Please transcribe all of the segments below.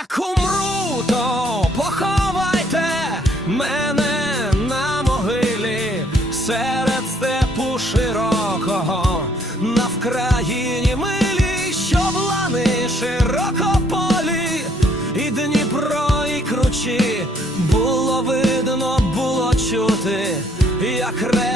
як умру, то поховайте мене на могилі серед степу широкого, на Вкраїні милі, щоб лани широкополі, і Дніпро, і кручі було видно, було чути, як реве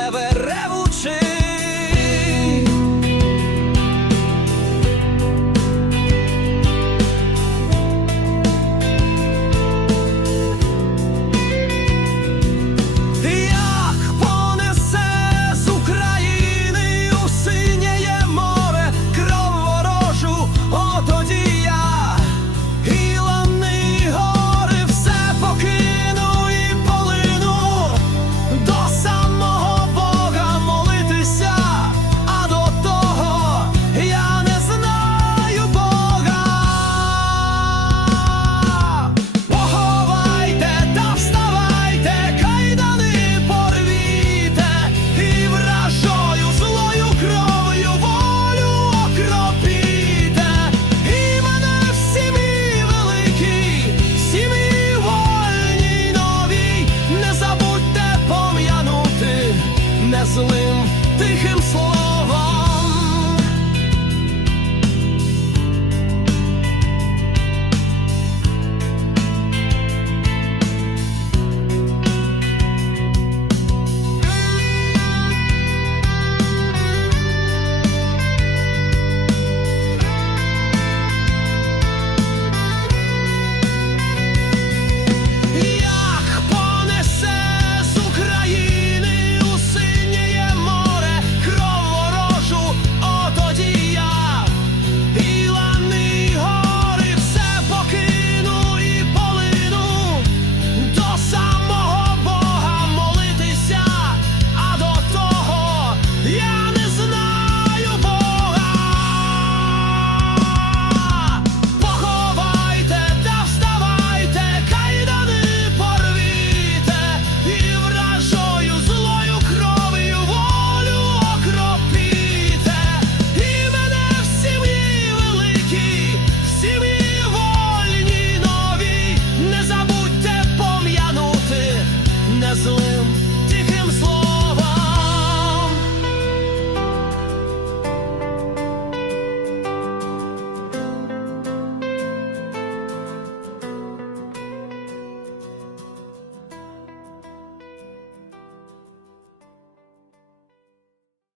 злим тихим словом.